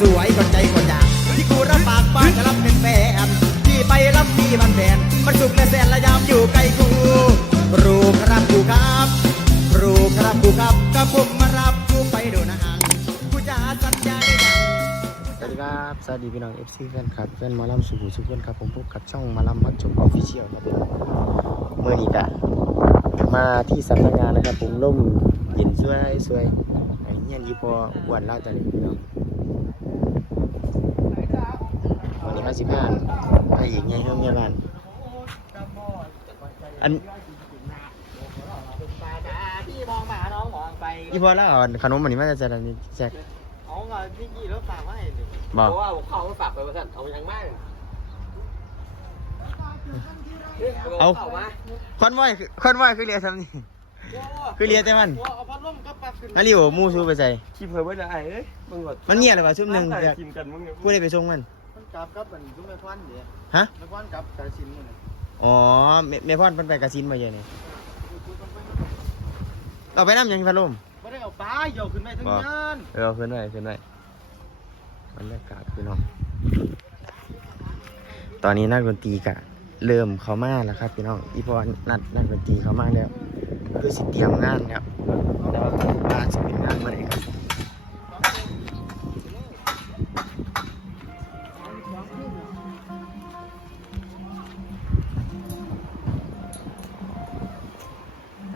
สวยคนใจคนอยากที่กูรับปากบ้านจะรับเป็นแฟนที่ไปรับมีมันแฟนมันสุขและแสนและยามอยู่ใกล้กูรู้ครับกูครับรู้ครับกูครับก็ผมมารับกูไปดูหนางกูจะสัญญาได้ยังสวัสดีครับ สวัสดีพี่น้อง FC แฟนคลับแฟนมอลำสุขุสุขเพื่อนครับผมพบกับช่องมอลำมัดจบออฟฟิเชียลครับเมื่อนี้กะมาที่สำนักงานนะครับผมร่มเย็นสวยสวยไอ้เงี้ยยี่พออ้วนเล่าตอนนี้พี่น้อง วันนี้มาสิบห้าไปอีกไงเฮ้ยเมียบ้านอันพี่มองมาน้องมองไปยี่พอแล้วเอาขนมอันนี้มาจะจะอันนี้แจกเอาเงินพี่กี่แล้วฝากไว้ให้ดิบอกเพราะว่าผมเข้ามาฝากไปว่าท่านเอาอย่างมากเอาเข้ามาคอนวอยคือคอนวอยคือเรียกทำนี่คือเรียกแต่มันเอาพัดลมก็ปักขึ้นอันนี้โอ้มูซูไปใส่คิดเพิ่มไว้เลยไอ้เอ้ยมึงกดมันเงียบเลยว่ะชุ่มหนึ่งแต่อยากกินกันมึงเนี่ยพูดได้ไปส่งมัน มันกลับกับมันยุ่งไม่ควันเดี๋ยวฮะไม่ควันกับกระชินนี่อ๋อเมเมพอนมันไปกระซินมาเยอะนี่เอาไปน้ำยังพัดลม ไม่ได้เอาปลาโยกขึ้นไปทั้งยันเออเอาขึ้นไว้ขึ้นไว้บรรยากาศพี่น้อง ตอนนี้นักดนตรีกะ เริ่มเข้ามาแล้วครับพี่น้องอีพอนัดนักดนตรีเข้ามาแล้วคือสิเตรียมงานแล้วแต่ว่าบ้านจะเป็นงานเมื่อไหร่ครับ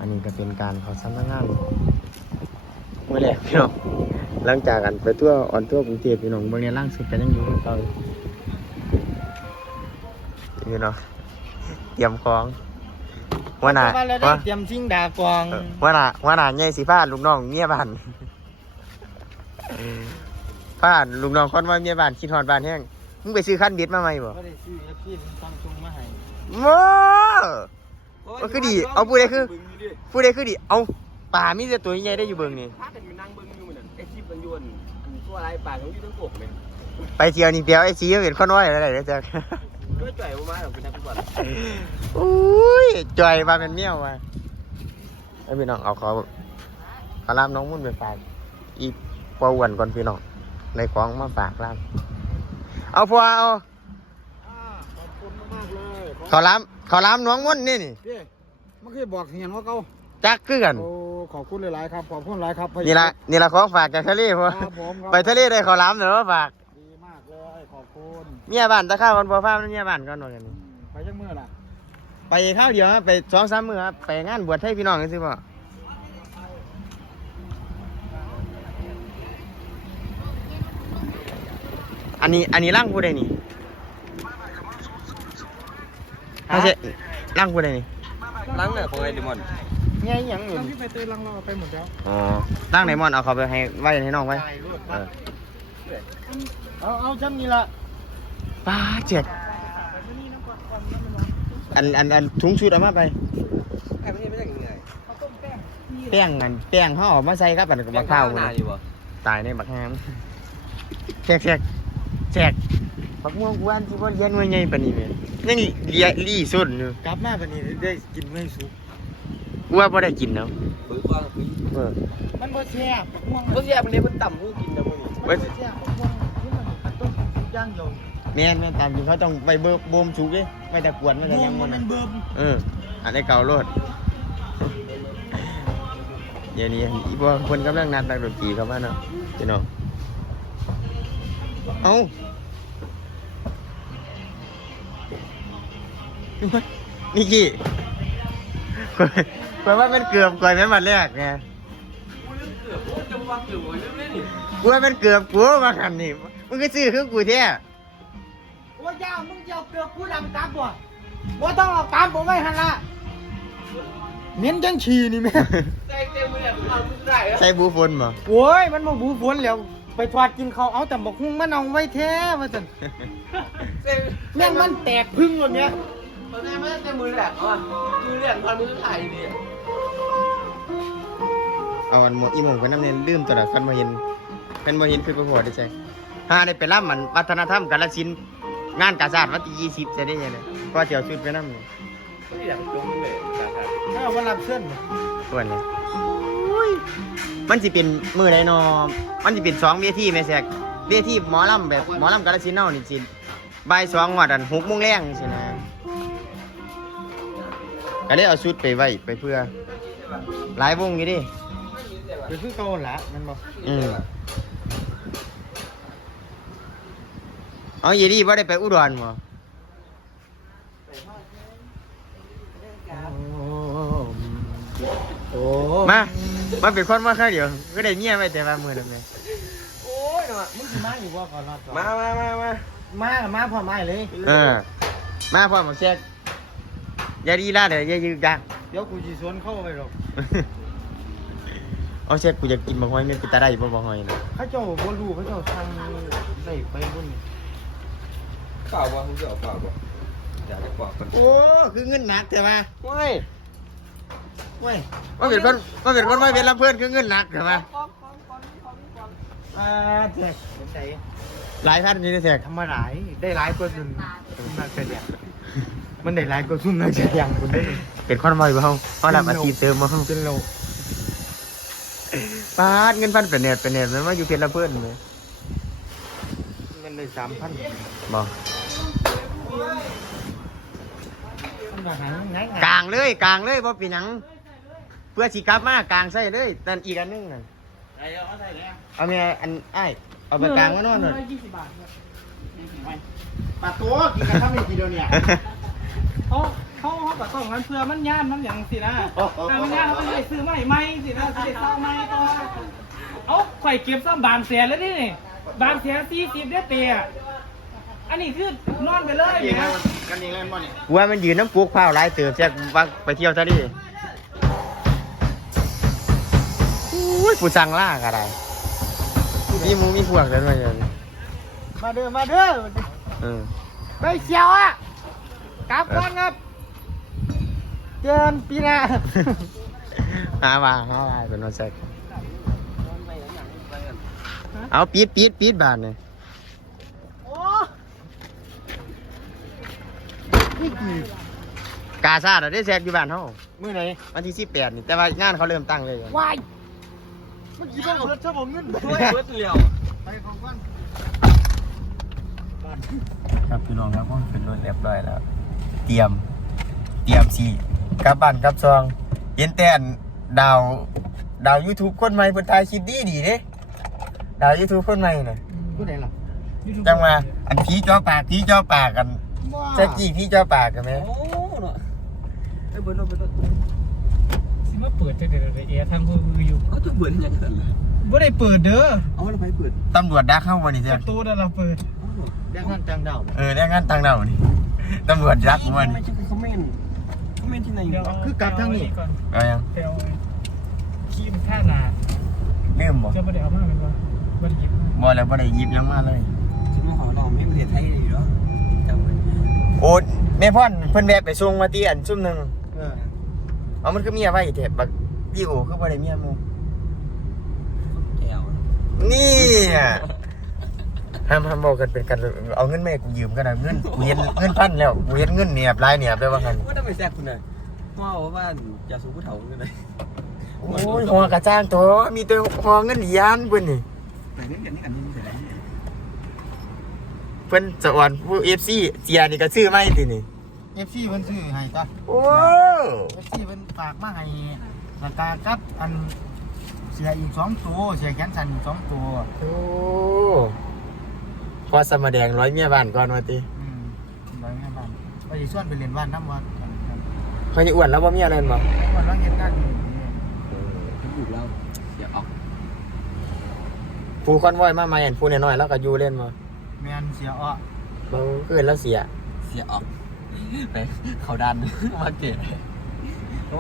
อันนี้ก็เป็นการเขาสำนักงานเมื่อแรกพี่น้องหลังจากกันไปทั่วออนทั่วกรุงเทพพี่น้องบางเนี่ยล่างสุดกันยังอยู่คือเก่าอยู่พี่น้องเตรียมของว่าหนามาแล้วได้ว่าเตรียมซิงดากวางเออว่าหนาว่าหนาใหญ่สิพาลูกน้องเมียบ้านพาลูกน้องคนว่าเมียบ้านคิดฮอดบ้านแห้งมึงไปซื้อคันเบ็ดมาไหมบ่ไม่ได้ซื้อแล้วพี่ตั้งชงมาให้โว้ ก็คือดี เอาพูดได้คือผู้ใดคือดิเอาป่ามีแต่ตัวใหญ่ได้อยู่เบิ่งนี่ถ้าเป็นมันนั่งเบิ้งอยู่เหมือนไอ้คลิปมันยวนอันตัวอะไรปากของอยู่ทั้งกบเลยไปเที่ยวนี่เปียวไอ้ซีเป็นคนน้อยอะไรเด้อจ้ะด้วยจ่อยประมาณแบบเป็นนักฟุตบอลอุ้ยจ่อยว่ามันเมี่ยวว่ะไอ้พี่น้องเอาขอขอลามน้องมุ่นไปฝากอีปออ้วนก่อนพี่น้องในของมาฝากลามเอาพอเอาขอบคุณมาก เลยขอลามขอลามน้องมุ่นนี่นี่พี่เมื่อกี้บอกเห็นว่าเขาจักคือกัน โอ้ขอบคุณหลายๆครับขอบคุณหลายครับนี่ละนี่ละของฝากจากทะเลพอครับผมครับไปทะเลได้ขอลามเดี๋ยวมาฝากดีมากเลยขอบคุณเมียบ้านตะข้าวคนพอฟ้าเมียบ้านก่อนหน่อยกันอืมไปจังมือล่ะไปข้าวเดียวครับไปสองสามมื้อครับไปงานบวชให้พี่น้องกันสิพ่ออันนี้อันนี้ร่างผู้ใดนี่ ไม่ใช่ร่างผู้ใดนี่ล้างเนี่ยของไอ้ดิมอนไงยังอยู่แล้วพี่ไปเตยลังเราไปหมดแล้วอ๋อร่างไดมอนด์เอาเขาไปให้ไว้ให้น้องไว้ตายรวดเออเอาเอาชั้นนี้ละป้าเจ็ดอันอันอันถุงชุดเอามาไปไอ้ไม่ใช่ไม่ใช่ยังไงแป้งอันแป้งเขาเออกมาใส่ครับอันกับบักข้าวหน้านะอยู่บ่ตายในบักฮามแจกแจกแจกบักม่วงกวนที่ว่าเลี้ยนไว้ไงปานนี้เนี่ย ยังเลี้ยลี่สุดอยู่กลับมาวันนี้ได้กินไม่สุกกูว่าบ่ได้กินเนาะปื้อว่าปื้อเออมันบ่แซ่บม่วงเมื่อกี้มันเลี้ยมันต่ำผู้กินนะมึงมันบ่แซ่บม่วงนี่มันต้องย่างยงแม่นแม่นตามจริงเขาต้องไปเบิบบ่มสุกเด้ไม่แต่กวนไม่แต่หยังมันมันะนเบิ่มเอออันนี้เก่าโลดเดี๋ยวนี้อีพวกคนกำลังนัดนักดนตรีเข้ามาเนาะพี่น้องเอ้า นี่กี่ก่อยก่อยว่ามันเกือบก่อยแม่มันแรกไงจะวักอยู่เรื่องนี้กูว่ามันเกือบกูมาขันนี่มึงก็ซื้อเครื่องกูแท้โอ้ยามึงจะเอาเกลือกูดำกลับบ่บ่ต้องเอาตามผมไว้หั่นละเน้นจังฉี่นี่แม่ใจเต็มเลยเอามึงได้เหรอใส่บูฟนบ่โอ้ยมันมาบูฝนแล้วไปทอดกินเขาวเอาแต่บอกหุ้งมันเอาไว้แท้ว่าสันแม่งมันแตกพึ่งหมดเนี้ย ตอนนี้ไม่ได้มือแหละอะมือแหลกตอนมือถ่ายนี่เอาอันหมอีหมงไปน้ำเนนลืมตัวละคันมาเห็นเป็นมาเห็นคือประพอได้ใช่หาได้ไปร่ำมันวัฒนธรรมกาลสินธุ์งานกาชาติวันที่ยี่สิบจะได้ยังไงก็เที่ยวชุดไปน้ำนี่ไม่อยากจมเลยนะครับถ้าเอามารับเส้นส่วนนี้มันสิเป็นมือใดนอมันสิเป็นสองเวทีแม่แซกเวทีหมอลำแบบหมอลำกาลสินธุ์เน่านี่สิบ่ายสองหอดอันหกโมงแรงสินะ ก็เลยเอาชุดไปไว้ไปเพื่อหลายวงอยู่ดิคือคือเก่าละมันบอกอืมเอาเยดีบ่ได้ไปอุดรบ่โอ้มา มาเป็นคนมาแค่เดียว ก็ได้เมียไปแต่ว่ามือนั่นเองโอ้ยน่ะมึงสิมาอยู่ว่าก่อนรอดก่อนมามามามามามาพอมาเลย เออ มาพ่อมาแชก อย่าดีล่าเดี๋ยวอย่ายืดดักเดี๋ยวกูจีสวนเข้าไปหรอก เอาแชกกูอยากกินบะหอยแม่นกูตาได้บ่บะหอยนะเขาเจ้าบ่รู้เขาเจ้าทางได้ไปรุ่นเปล่าบ่คุณจะเอาเปล่าบ่อยากจะบอกกันโอ้คือเงินหนักแต่ว่าเว้ยเว้ยว่าเป็นคนว่าเป็นคนไม่เป็นลำเพื่อนคือเงินหนักแต่ว่าอ่าเจ๊เป็นไงหลายพันนี่ได้แทกธรรมดาได้หลายกว่าซุ่มซุ่มนักแสดง มันได้หลายกว่าซุ่มนักแสดงคุณได้เป็นคนบ่อยเบาเพราะรับอาชีพเสริมมาจนเราปาดเงินพันเป็นเน็ตเป็นเน็ตมันมาอยู่เพชรลำเพื่อนไหมเงินได้สามพันบ่มันก็หาง่ายกลางเลยกลางเลยบ่เป็นหยัง เพื่อสิกลับมากลางใส่เลยนั่นอีกอันหนึงน่ะไอ้เอาใส่แล้วเอาเมียอันไอ้ายเอาไปกลางมานอนหน่อย ยี่สิบบาทปลาตัวกินกันทั้งทีเดียวเนี่ย เขาเขาเขาก็ต้องมันเพื่อมันย่านมันอย่างสินะแต่มันย่านเขาก็เลยซื้อใหม่ใหม่สินะสิเศร้าใหม่ก็ว่าเอาไข่เก็บซ้ำบานเสียแล้วนี่บานเสียสี่สิบได้เตียอันนี้คือนอนไปเลยเนี่ยกันเองเลยมั้เนี่ยว่ามันยืนน้ำปุกเผาหลายเติบแจ็คว่าไปเที่ยวทะเลอุ้ยผู้สั่งล่าก็ได้มีมูมีพวกแล้วด้วยเนี่ยมาเด้อมาเด้อเออไปเชียวอะ กลับก่อนครับเจอกันปีหน้าหาว่าหาว่าเป็นวันแซกเอาปีดปีดปีดบานเนี่ยโอ้นี่กี่กาซาดได้แซกอยู่บ้านเฮามือไหนวันที่สิบแปดนี่แต่ว่างานเขาเริ่มตั้งเลย วายเมื่อกี้ต้องรถเช่าผมเงินด้วยเบิดเลี้ยวไปของก่อนครับพี่น้องครับผมขึ้นรถเรียบร้อยแล้ว เตรียม เตรียมสิกลับบ้านกลับซองเห็นแต่อันดาวดาว YouTube คนใหม่เพิ่นถ่ายคลิปดีดีเด้ดาว YouTube คนใหม่น่ะผู้ใดล่ะจังว่าอันผีจ่อปากผีจ่อปากกันแจ็คกี้ผีจ่อปากกันไหมโอ้เนาะไอ้เบิดเราเบิดเราสิมาเปิดจะเดี๋ยวเดี๋ยวเอทำเพื่ออยู่เขาจะเบิดยังไงล่ะบ่ได้เปิดเด้อเอาเราไปเปิดตำรวจดักเข้าวันนี้ปจ้ะระตูนั่นเราเปิดแดงนั่นจังดาวเออได้งานตังเดานี่ ตำรวจดักวันไม่นี้ใช่คอมเมนต์คอมเมนต์ที่ไหนอยู่เดี๋ยววะคือกลับทางนี้ก่อนเอายังเดี๋ยวขี้มันท่านาลืมบ่จะไม่ได้เอามาเป็นว่าบ่ได้หยิบมาบ่แล้วบ่ได้หยิบยังมาเลยฉันมาขอลองให้ประเทศไทยอยู่เนาะจำไว้โอ้แม่พ่อนเพิ่นแวะไปส่งมาที่อันซุ่มหนึงเออเอามันคือเมียไว้แถบบักพี่โอคือบ่ได้เมียหมู่แก้วนี่อะ ห้ามห้ามบอกกันเป็นกันเอาเงินแม่กูยืมกันนะเงินกูเห็นเงินพันแล้วกูเห็นเงินเนียบหลายเนียบแล้วว่างั้นว่าทำไมแซ่บคุณน่ะว่าว่าบ้านอย่าสูบผู้เฒ่ากันเลยโอ้ยหัวกระจ้างตัวมีแต่หัวเงินเหรียญเพิ่นนี่แต่นี่กันนี่กันนี่แต่ไหนเพิ่นจะอ่อนผู้ FC เสียนี่ก็ซื้อไม่ตินี่เอฟซีเพิ่นซื้อให้จ้ะโอ้เอฟซีเพิ่นฝากมาให้ราคากับอันเสียอีกสองตัวเสียแขนสั่นอีกสองตัวโอ้ พอสมาแดงร้อยเมียบ้านก่อนว่าติอืมร้อยแม่บ้านไปสิส่วนไปเรียนบ้านน้ำวัดกันครับเพิ่นสิอ้วนแล้วบ่มีอะไรบ่วันเราเห็นงานอยู่ฉันอยู่แล้วเสียออกผู้คอนวอยมาใหม่อันผู้น้อยๆแล้วก็อยู่เล่นบ่แมนเสียอ้อบ่คืนแล้วเสีย เสียออกไปเขาดันมาเกต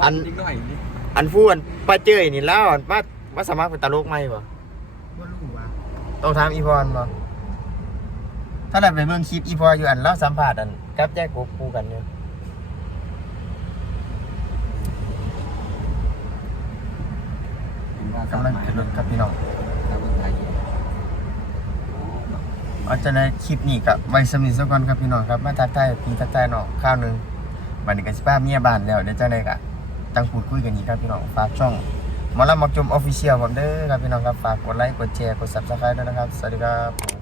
อัน นิดหน่อยนิดอันผู้อันป้าเจ้ยนี่แล้วอันป้าว่าสามารถเป็นตลกไหมบ่ว่าลูกว่าต้องถามอีพรบ่ ถ้าได้ไปเบิ่งคลิปอีพรอยู่อันเล่าสัมภาษณ์อันกับแจ๊กกบคู่กันเนี่ยกำลังขึ้นรถครับพี่น้องเอาจะในคลิปนี้กับไวสำนิทสักก่อนครับพี่น้องครับมาทักทายพี่ทักทายน้องข้าวหนึงบัดนี้ก็สิป้าเมียบ้านแล้วเดี๋ยวจังได๋ก็จังพูดคุยกันอีกครับพี่น้องฝากช่องมอลำมักจมออฟฟิเชียลผมเด้อครับพี่น้องครับฝากกดไลค์กดแชร์กด Subscribe ด้วยนะครับ สวัสดีครับ